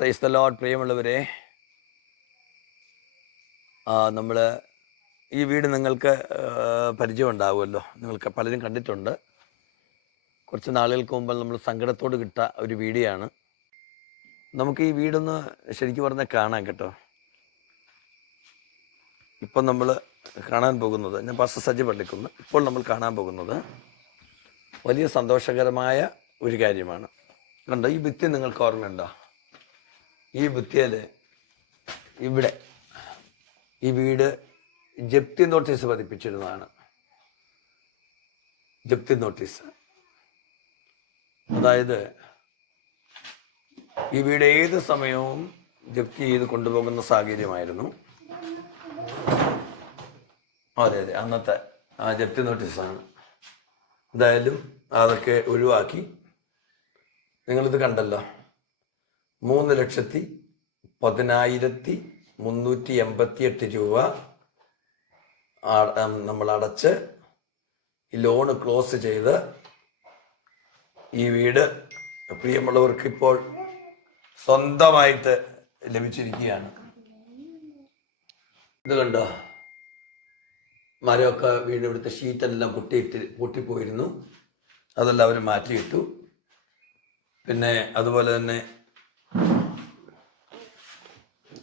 Praise the Lord. പ്രിയമുള്ളവരെ, നമ്മൾ ഈ വീട് നിങ്ങൾക്ക് പരിചയം ഉണ്ടാവുമല്ലോ. നിങ്ങൾക്ക് പലരും കണ്ടിട്ടുണ്ട്. കുറച്ച് നാളുകൾക്ക് മുമ്പ് നമ്മൾ സങ്കടത്തോട് കിട്ട ഒരു വീഡിയോ ആണ്. നമുക്ക് ഈ വീടൊന്ന് ശരിക്കും പറഞ്ഞാൽ കാണാം കേട്ടോ. ഇപ്പം നമ്മൾ കാണാൻ പോകുന്നത്, ഞാൻ പാസ്റ്റർ സജി പള്ളിക്കുന്ന്, ഇപ്പോൾ നമ്മൾ കാണാൻ പോകുന്നത് വലിയ സന്തോഷകരമായ ഒരു കാര്യമാണ്. കണ്ടോ, ഈ ഭിത്തി നിങ്ങൾക്ക് ഓർമ്മയുണ്ടോ? ഈ ഭിത്തിയിൽ ഇവിടെ ഈ വീട് ജപ്തി നോട്ടീസ് പതിപ്പിച്ചിരുന്നതാണ്. ജപ്തി നോട്ടീസ്, അതായത് ഈ വീട് ഏത് സമയവും ജപ്തി ചെയ്ത് കൊണ്ടുപോകുന്ന സാഹചര്യമായിരുന്നു. അതെ, അന്നത്തെ ആ ജപ്തി നോട്ടീസാണ്. എന്തായാലും അതൊക്കെ ഒഴിവാക്കി. നിങ്ങളിത് കണ്ടല്ലോ, 3,10,388 രൂപ നമ്മൾ അടച്ച് ഈ ലോണ് ക്ലോസ് ചെയ്ത് ഈ വീട് പ്രിയമുള്ളവർക്ക് ഇപ്പോൾ സ്വന്തമായിട്ട് ലഭിച്ചിരിക്കുകയാണ്. ഇത് കണ്ടോ, മരമൊക്കെ വീട്, ഇവിടുത്തെ ഷീറ്റെല്ലാം പൊട്ടിപ്പോയിരുന്നു. അതെല്ലാം അവർ മാറ്റിയിട്ടു. പിന്നെ അതുപോലെ തന്നെ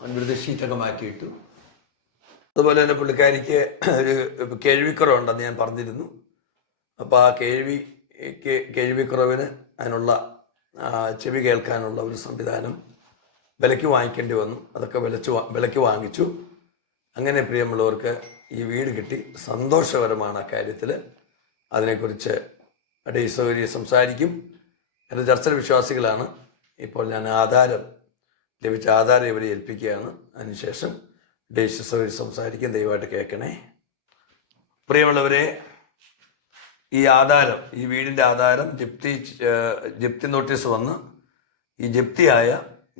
ഇവിടുത്തെ ഷീറ്റൊക്കെ മാറ്റിയിട്ടു. അതുപോലെ തന്നെ പുള്ളിക്കാരിക്ക് ഒരു കേൾവിക്കുറവുണ്ടെന്ന് ഞാൻ പറഞ്ഞിരുന്നു. അപ്പോൾ ആ കേൾവിക്കുറവിന് അതിനുള്ള ചെവി കേൾക്കാനുള്ള ഒരു സംവിധാനം വിലയ്ക്ക് വാങ്ങിക്കേണ്ടി വന്നു. അതൊക്കെ വിലയ്ക്ക് വാങ്ങിച്ചു. അങ്ങനെ പ്രിയമുള്ളവർക്ക് ഈ വീട് കിട്ടി. സന്തോഷകരമാണ് ആ കാര്യത്തിൽ. അതിനെക്കുറിച്ച് ഡേയ്സൗരി സംസാരിക്കും. എൻ്റെ ചർച്ചിലെ വിശ്വാസികളാണ്. ഇപ്പോൾ ഞാൻ ലഭിച്ച ആധാരം ഇവരെ ഏൽപ്പിക്കുകയാണ്. അതിനുശേഷം ഡേയ്സൗരി സംസാരിക്കും. ദയവായിട്ട് കേൾക്കണേ. പ്രിയമുള്ളവരെ, ഈ വീടിൻ്റെ ആധാരം ജപ്തി നോട്ടീസ് വന്ന് ഈ ജപ്തിയായ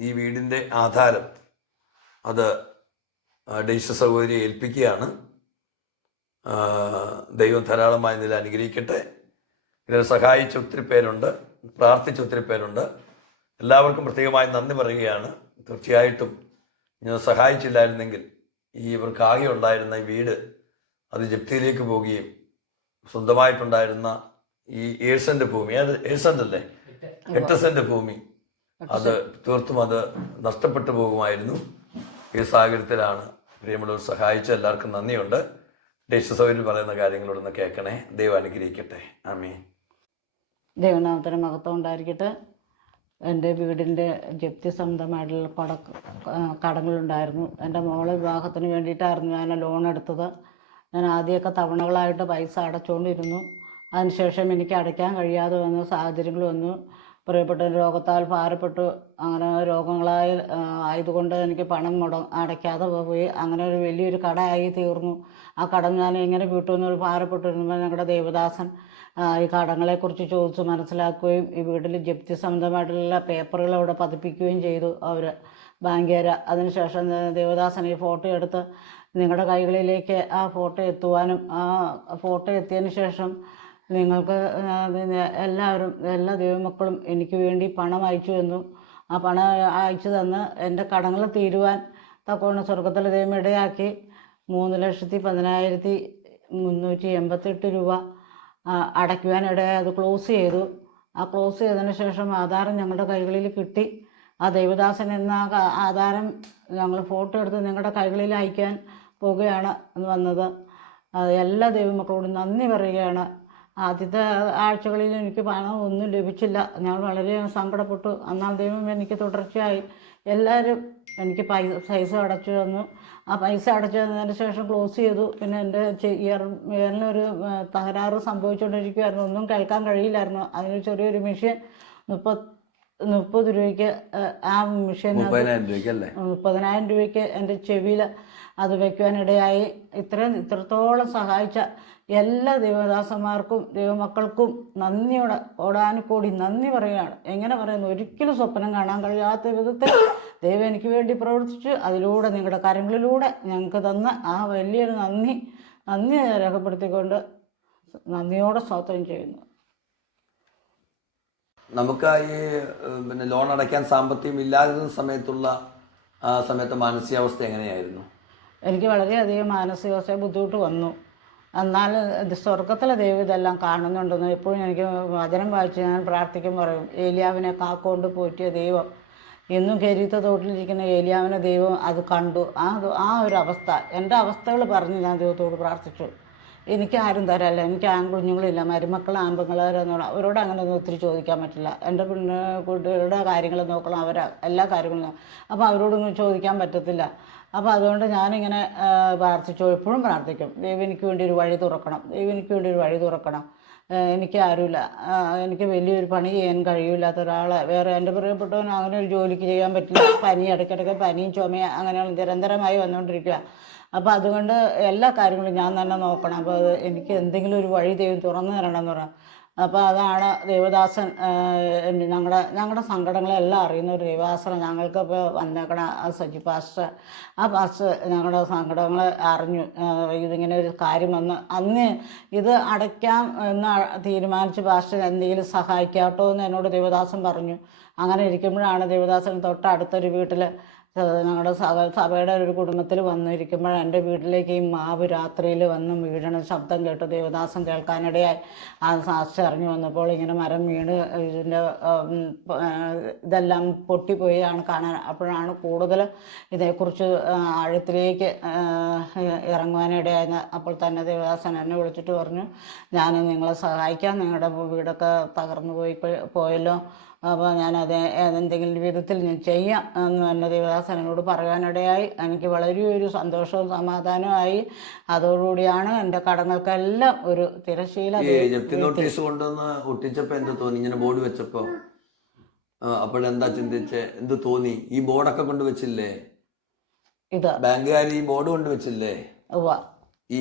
ഈ വീടിൻ്റെ ആധാരം അത് ഡേയ്സ സഹോദരിയെ ഏൽപ്പിക്കുകയാണ്. ദൈവം ധാരാളമായ നില അനുഗ്രഹിക്കട്ടെ. ഇതിനെ സഹായിച്ച ഒത്തിരി പേരുണ്ട്, പ്രാർത്ഥിച്ച ഒത്തിരി പേരുണ്ട്. എല്ലാവർക്കും പ്രത്യേകമായി നന്ദി പറയുകയാണ്. തീർച്ചയായിട്ടും ഞാൻ സഹായിച്ചില്ലായിരുന്നെങ്കിൽ ഇവർക്ക് ആകെ ഉണ്ടായിരുന്ന ഈ വീട് അത് ജപ്തിയിലേക്ക് പോവുകയും സ്വന്തമായിട്ടുണ്ടായിരുന്ന ഈ 7 സെന്റ് ഭൂമി, അത് 7 സെന്റ് അല്ലേ, 8 സെന്റ് ഭൂമി, അത് തീർത്തും അത് നഷ്ടപ്പെട്ടു പോകുമായിരുന്നു. ഈ സാഹചര്യത്തിലാണ് പ്രിയമുള്ളവർ സഹായിച്ച എല്ലാവർക്കും നന്ദിയുണ്ട്. ഡേയ്സൗരി പറയുന്ന കാര്യങ്ങളോടൊന്ന് കേൾക്കണേ. ദൈവം അനുഗ്രഹിക്കട്ടെ. ആമീൻ. ദൈവനാമത്തിന് മഹത്വം ഉണ്ടായിരിക്കട്ടെ. എൻ്റെ വീടിൻ്റെ ജപ്തി സംബന്ധമായിട്ടുള്ള കടങ്ങളുണ്ടായിരുന്നു. എൻ്റെ മോളെ വിവാഹത്തിന് വേണ്ടിയിട്ടായിരുന്നു ഞാൻ ലോൺ എടുത്തത്. ഞാൻ ആദ്യമൊക്കെ തവണകളായിട്ട് പൈസ അടച്ചുകൊണ്ടിരുന്നു. അതിനുശേഷം എനിക്ക് അടയ്ക്കാൻ കഴിയാതെ വന്ന സാഹചര്യങ്ങൾ വന്നു. പ്രിയപ്പെട്ട രോഗത്താൽ ഭാരപ്പെട്ടു. അങ്ങനെ ആയതുകൊണ്ട് എനിക്ക് പണം അടയ്ക്കാതെ പോയി. അങ്ങനെ ഒരു വലിയൊരു കടയായി തീർന്നു. ആ കടം ഞാൻ എങ്ങനെ വീട്ടുമെന്നൊരു ഭാരപ്പെട്ടിരുന്നപ്പോൾ ഞങ്ങളുടെ ദേവദാസൻ ഈ കടങ്ങളെക്കുറിച്ച് ചോദിച്ച് മനസ്സിലാക്കുകയും ഈ വീട്ടിൽ ജപ്തി സംബന്ധമായിട്ടുള്ള പേപ്പറുകൾ അവിടെ പതിപ്പിക്കുകയും ചെയ്തു അവർ, ബാങ്കുകാർ. അതിനുശേഷം ദേവദാസൻ ഈ ഫോട്ടോ എടുത്ത് നിങ്ങളുടെ കൈകളിലേക്ക് ആ ഫോട്ടോ എത്തുവാനും, ആ ഫോട്ടോ എത്തിയതിന് ശേഷം നിങ്ങൾക്ക് എല്ലാ ദൈവമക്കളും എനിക്ക് വേണ്ടി പണം അയച്ചു തന്നു. ആ പണം അയച്ചു തന്ന് എൻ്റെ കടങ്ങൾ തീരുവാൻ തക്കവണ്ണം സ്വർഗത്തിലെ ദൈവം ഇടയാക്കി. 3,10,388 രൂപ അടയ്ക്കുവാൻ ഇടയായി. അത് ക്ലോസ് ചെയ്തു. ആ ക്ലോസ് ചെയ്തതിന് ശേഷം ആധാരം ഞങ്ങളുടെ കൈകളിൽ കിട്ടി. ആ ദേവദാസൻ എന്ന ആധാരം ഞങ്ങൾ ഫോട്ടോ എടുത്ത് നിങ്ങളുടെ കൈകളിൽ അയക്കാൻ പോവുകയാണ് വന്നത്. എല്ലാ ദൈവമക്കളോടും നന്ദി പറയുകയാണ്. ആദ്യത്തെ ആഴ്ചകളിൽ എനിക്ക് പണം ഒന്നും ലഭിച്ചില്ല. ഞാൻ വളരെ സങ്കടപ്പെട്ടു. എന്നാൽ ദൈവം എനിക്ക് തുടർച്ചയായി എല്ലാവരും എനിക്ക് പൈസ അടച്ചു തന്നു. ആ പൈസ അടച്ചു തന്നതിന് ശേഷം ക്ലോസ് ചെയ്തു. പിന്നെ എൻ്റെ ഇയറിനൊരു തകരാറ് സംഭവിച്ചുകൊണ്ടിരിക്കുമായിരുന്നു. ഒന്നും കേൾക്കാൻ കഴിയില്ലായിരുന്നു. അതിന് ചെറിയൊരു മെഷീൻ 30 രൂപയ്ക്ക് ആ മെഷീൻ 30,000 രൂപയ്ക്ക് എൻ്റെ ചെവിയിൽ അത് വയ്ക്കുവാനിടയായി. ഇത്രത്തോളം സഹായിച്ച എല്ലാ ദൈവദാസന്മാർക്കും ദൈവമക്കൾക്കും നന്ദിയോടെ ഓടാനുകൂടി നന്ദി പറയുകയാണ്. എങ്ങനെ പറയുന്നു, ഒരിക്കലും സ്വപ്നം കാണാൻ കഴിയാത്ത വിധത്തിൽ ദൈവം എനിക്ക് വേണ്ടി പ്രവർത്തിച്ചു. അതിലൂടെ നിങ്ങളുടെ കാര്യങ്ങളിലൂടെ ഞങ്ങൾക്ക് തന്ന ആ വലിയൊരു നന്ദി രേഖപ്പെടുത്തിക്കൊണ്ട് നന്ദിയോടെ സ്തോത്രം ചെയ്യുന്നു. നമുക്ക് ഈ പിന്നെ ലോൺ അടയ്ക്കാൻ സാമ്പത്തികം ഇല്ലാതിരുന്ന സമയത്തുള്ള ആ സമയത്തെ മാനസികാവസ്ഥ എങ്ങനെയായിരുന്നു? എനിക്ക് വളരെയധികം മാനസികാവസ്ഥ ബുദ്ധിമുട്ട് വന്നു. എന്നാൽ സ്വർഗത്തിലെ ദൈവം ഇതെല്ലാം കാണുന്നുണ്ടെന്ന് എപ്പോഴും എനിക്ക് വചനം വായിച്ച് ഞാൻ പ്രാർത്ഥിക്കും പറയും. ഏലിയാവിനെ കാക്കൊണ്ട് പോറ്റിയ ദൈവം ഇന്നും കെരീത്ത തോട്ടിലിരിക്കുന്ന ഏലിയാവിനെ ദൈവം അത് കണ്ടു. ആ ഒരു അവസ്ഥ എൻ്റെ അവസ്ഥകൾ പറഞ്ഞ് ഞാൻ ദൈവത്തോട് പ്രാർത്ഥിച്ചു. എനിക്ക് ആരും തരല്ല, എനിക്ക് ആൺകുഞ്ഞുങ്ങളില്ല, മരുമക്കൾ ആൺപിള്ളേരെന്നുള്ള അവരോട് അങ്ങനെ ഒന്നും ഒത്തിരി ചോദിക്കാൻ പറ്റില്ല. എൻ്റെ കുട്ടികളുടെ കാര്യങ്ങൾ നോക്കണം, എല്ലാ കാര്യങ്ങളും അപ്പോൾ അവരോടൊന്നും ചോദിക്കാൻ പറ്റത്തില്ല. അപ്പോൾ അതുകൊണ്ട് ഞാനിങ്ങനെ പ്രാർത്ഥിച്ചു, എപ്പോഴും പ്രാർത്ഥിക്കും, ദൈവം എനിക്ക് വേണ്ടി ഒരു വഴി തുറക്കണം, ദൈവം എനിക്ക് വേണ്ടി ഒരു വഴി തുറക്കണം. എനിക്ക് ആരുമില്ല, എനിക്ക് വലിയൊരു പണി ചെയ്യാൻ കഴിയില്ലാത്ത ഒരാളെ വേറെ എൻ്റെ പ്രിയപ്പെട്ടവന് അങ്ങനെ ഒരു ജോലിക്ക് ചെയ്യാൻ പറ്റില്ല. ഇടയ്ക്കിടയ്ക്ക് പനിയും ചുമയും അങ്ങനെ നിരന്തരമായി വന്നുകൊണ്ടിരിക്കുക. അപ്പോൾ അതുകൊണ്ട് എല്ലാ കാര്യങ്ങളും ഞാൻ തന്നെ നോക്കണം. അപ്പോൾ എനിക്ക് എന്തെങ്കിലും ഒരു വഴി ദൈവം തുറന്നു തരണം എന്ന് പറയാം. അപ്പോൾ അതാണ് ദേവദാസൻ ഞങ്ങളുടെ സങ്കടങ്ങളെല്ലാം അറിയുന്ന ഒരു ദേവദാസനാണ് ഞങ്ങൾക്കിപ്പോൾ വന്നേക്കണ സജി പാസ്റ്റർ. ആ പാസ്റ്റർ ഞങ്ങളുടെ സങ്കടങ്ങൾ അറിഞ്ഞു. ഇതിങ്ങനെ ഒരു കാര്യം വന്ന് അന്ന് ഇത് അടയ്ക്കാം എന്ന് തീരുമാനിച്ച് പാസ്റ്റർ എന്തെങ്കിലും സഹായിക്കാട്ടോ എന്ന് എന്നോട് ദേവദാസൻ പറഞ്ഞു. അങ്ങനെ ഇരിക്കുമ്പോഴാണ് ദേവദാസൻ തൊട്ടടുത്തൊരു വീട്ടിൽ ഞങ്ങളുടെ സഭയുടെ ഒരു കുടുംബത്തിൽ വന്നിരിക്കുമ്പോൾ എൻ്റെ വീട്ടിലേക്ക് ഈ മാവ് രാത്രിയിൽ വന്ന് വീഴണ ശബ്ദം കേട്ട് ദേവദാസൻ കേൾക്കാനിടയായി. ആ സാക്ഷി അറിഞ്ഞു വന്നപ്പോൾ ഇങ്ങനെ മരം വീണ് ഇതിൻ്റെ ഇതെല്ലാം പൊട്ടിപ്പോയാണ് കാണാൻ. അപ്പോഴാണ് കൂടുതൽ ഇതേക്കുറിച്ച് ആഴത്തിലേക്ക് ഇറങ്ങുവാനിടയായി. അപ്പോൾ തന്നെ ദേവദാസൻ എന്നെ വിളിച്ചിട്ട് പറഞ്ഞു, ഞാൻ നിങ്ങളെ സഹായിക്കാം, നിങ്ങളുടെ വീടൊക്കെ തകർന്നു പോയല്ലോ, അപ്പോൾ ഞാനത് ഏതെന്തെങ്കിലും വിധത്തിൽ ഞാൻ ചെയ്യാം എന്ന് തന്നെ ദേവദാസൻ എന്നോട് പറയാനിടയായി. എനിക്ക് വളരെയൊരു സന്തോഷവും സമാധാനവുമായി. അതോടുകൂടിയാണ് എൻ്റെ കടങ്ങൾക്കെല്ലാം ഒരു തിരശ്ശീല. ജപ്തി നോട്ടീസ് കൊണ്ടുവന്ന് ഒട്ടിച്ചപ്പോൾ എന്ത് തോന്നി? ഇങ്ങനെ ബോർഡ് വെച്ചപ്പോൾ അപ്പോഴെന്താ ചിന്തിച്ചേ? എന്ത് തോന്നി? ഈ ബോർഡൊക്കെ കൊണ്ടുവച്ചില്ലേ? ഇത് ബാങ്കുകാർ ഈ ബോർഡ് കൊണ്ടുവച്ചില്ലേ?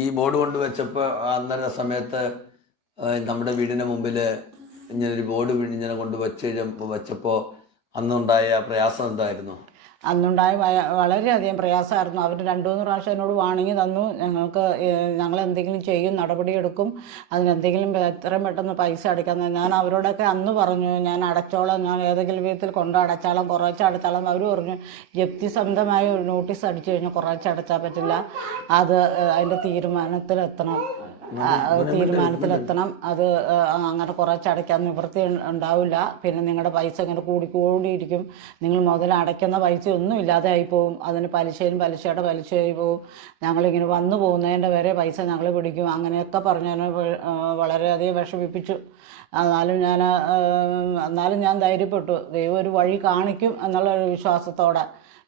ഈ ബോർഡ് കൊണ്ടുവച്ചപ്പോൾ അന്നേരം സമയത്ത് നമ്മുടെ വീടിന് മുമ്പിൽ ഇങ്ങനൊരു ബോർഡ് ഇങ്ങനെ കൊണ്ട് വെച്ചപ്പോൾ അന്നുണ്ടായ പ്രയാസം എന്തായിരുന്നു? അന്നുണ്ടായ വളരെയധികം പ്രയാസമായിരുന്നു. അവർ 2-3 പ്രാവശ്യം എന്നോട് വാണിങ്ങി തന്നു, ഞങ്ങൾ എന്തെങ്കിലും ചെയ്യും, നടപടിയെടുക്കും, അതിനെന്തെങ്കിലും എത്രയും പെട്ടെന്ന് പൈസ അടയ്ക്കാൻ. ഞാൻ അവരോടൊക്കെ അന്ന് പറഞ്ഞു, ഞാൻ അടച്ചോളാം, ഞാൻ ഏതെങ്കിലും വിധത്തിൽ കൊണ്ട് അടച്ചാളം, കുറച്ച് അടച്ചാളം. അവർ പറഞ്ഞു, ജപ്തി സംബന്ധമായ ഒരു നോട്ടീസ് അടിച്ചു കഴിഞ്ഞാൽ കുറച്ച് അടച്ചാൽ പറ്റില്ല, അത് അതിൻ്റെ തീരുമാനത്തിലെത്തണം. അത് അങ്ങനെ കുറച്ച് അടയ്ക്കാൻ നിവൃത്തി ഉണ്ടാവില്ല. പിന്നെ നിങ്ങളുടെ പൈസ ഇങ്ങനെ കൂടിയിരിക്കും, നിങ്ങൾ മുതൽ അടയ്ക്കുന്ന പൈസ ഒന്നും ഇല്ലാതെ ആയിപ്പോവും, അതിന് പലിശയുടെ പലിശയായി പോവും, ഞങ്ങളിങ്ങനെ വന്നു പോകുന്നതിൻ്റെ വരെ പൈസ ഞങ്ങൾ പിടിക്കും, അങ്ങനെയൊക്കെ പറഞ്ഞ് എന്നെ വളരെയധികം വിഷമിപ്പിച്ചു. എന്നാലും ഞാൻ ധൈര്യപ്പെട്ടു, ദൈവം ഒരു വഴി കാണിക്കും എന്നുള്ള ഒരു വിശ്വാസത്തോടെ.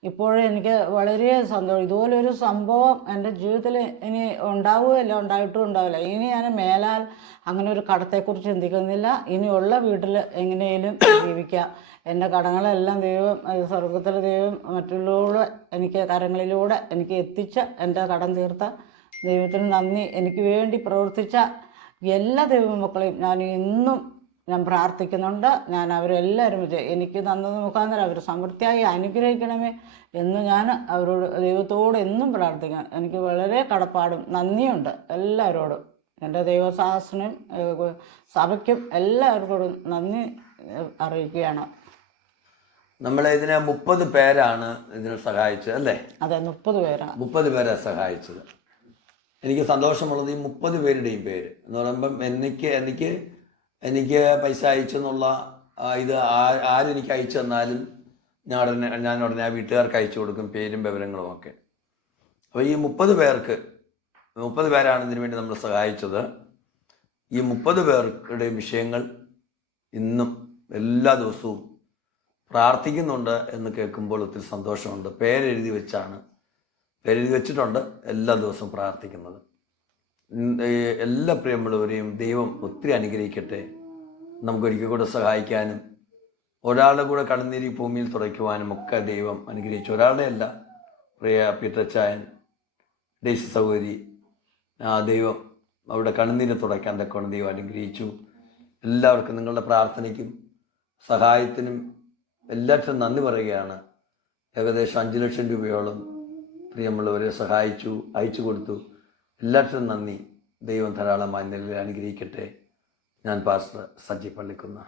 ഇപ്പോഴും എനിക്ക് വളരെ സന്തോഷം. ഇതുപോലൊരു സംഭവം എൻ്റെ ജീവിതത്തിൽ ഇനി ഉണ്ടായിട്ടും ഉണ്ടാവില്ല. ഇനി ഞാൻ മേലാൽ അങ്ങനെ ഒരു കടത്തെക്കുറിച്ച് ചിന്തിക്കുന്നില്ല. ഇനിയുള്ള വീട്ടിൽ എങ്ങനെയും ജീവിക്കാം. എൻ്റെ കടങ്ങളെല്ലാം ദൈവം, സ്വർഗത്തിലെ ദൈവം മറ്റുള്ളവരുടെ കരങ്ങളിലൂടെ എനിക്ക് എത്തിച്ച എൻ്റെ കടം തീർത്ത ദൈവത്തിന് നന്ദി. എനിക്ക് വേണ്ടി പ്രവർത്തിച്ച എല്ലാ ദൈവമക്കളെയും ഞാൻ പ്രാർത്ഥിക്കുന്നുണ്ട്. ഞാൻ അവരെല്ലാവരും എനിക്ക് തന്നത് മുഖാന്തരം അവർ സമൃദ്ധിയായി അനുഗ്രഹിക്കണമേ എന്ന് ഞാൻ അവരോട് ദൈവത്തോട് എന്നും പ്രാർത്ഥിക്കാം. എനിക്ക് വളരെ കടപ്പാടും നന്ദിയുണ്ട് എല്ലാവരോടും. എൻ്റെ ദൈവശാസ്ത്രനും സഭയ്ക്കും എല്ലാവർക്കും നന്ദി അറിയിക്കുകയാണ്. നമ്മളെ ഇതിനെ 30 പേരാണ് ഇതിനെ സഹായിച്ചത് അല്ലേ? അതെ, 30 പേരാണ്. 30 പേരെ സഹായിച്ചത്. എനിക്ക് സന്തോഷമുള്ളത് ഈ 30 പേരുടെയും പേര് എന്ന് പറയുമ്പം എനിക്ക് പൈസ അയച്ചെന്നുള്ള ഇത് ആരെനിക്ക് അയച്ചു തന്നാലും ഞാൻ ഉടനെ ആ വീട്ടുകാർക്ക് അയച്ചു കൊടുക്കും, പേരും വിവരങ്ങളും ഒക്കെ. അപ്പോൾ ഈ 30 പേരാണ് ഇതിനു വേണ്ടി നമ്മൾ സഹായിച്ചത്. ഈ 30 പേരുടെ വിഷയങ്ങൾ ഇന്നും എല്ലാ ദിവസവും പ്രാർത്ഥിക്കുന്നുണ്ട് എന്ന് കേൾക്കുമ്പോൾ ഒത്തിരി സന്തോഷമുണ്ട്. പേരെഴുതി വെച്ചിട്ടുണ്ട് എല്ലാ ദിവസവും പ്രാർത്ഥിക്കുന്നത്. എല്ലാ പ്രിയമുള്ളവരെയും ദൈവം ഒത്തിരി അനുഗ്രഹിക്കട്ടെ. നമുക്കൊരിക്കൽ കൂടെ സഹായിക്കാനും ഒരാളുടെ കൂടെ കണ്ണുനീരി ഭൂമിയിൽ തുടയ്ക്കുവാനും ഒക്കെ ദൈവം അനുഗ്രഹിച്ചു. ഒരാളുടെ അല്ല, പ്രിയ പീറ്റച്ചായൻ, ഡേസി സഹോദരി, ദൈവം അവിടെ കണ്ണുനീര് തുടയ്ക്കാൻ തക്കവണ്ണം ദൈവം അനുഗ്രഹിച്ചു. എല്ലാവർക്കും നിങ്ങളുടെ പ്രാർത്ഥനയ്ക്കും സഹായത്തിനും എല്ലാറ്റിനും നന്ദി പറയുകയാണ്. ഏകദേശം 5 ലക്ഷം രൂപയോളം പ്രിയമുള്ളവരെ അയച്ചു കൊടുത്തു. എല്ലാറ്റിനും നന്ദി. ദൈവം ധാരാളമായി നിലവിൽ അനുഗ്രഹിക്കട്ടെ. ഞാൻ പാസ്റ്റർ സജി പള്ളിക്കുന്ന്.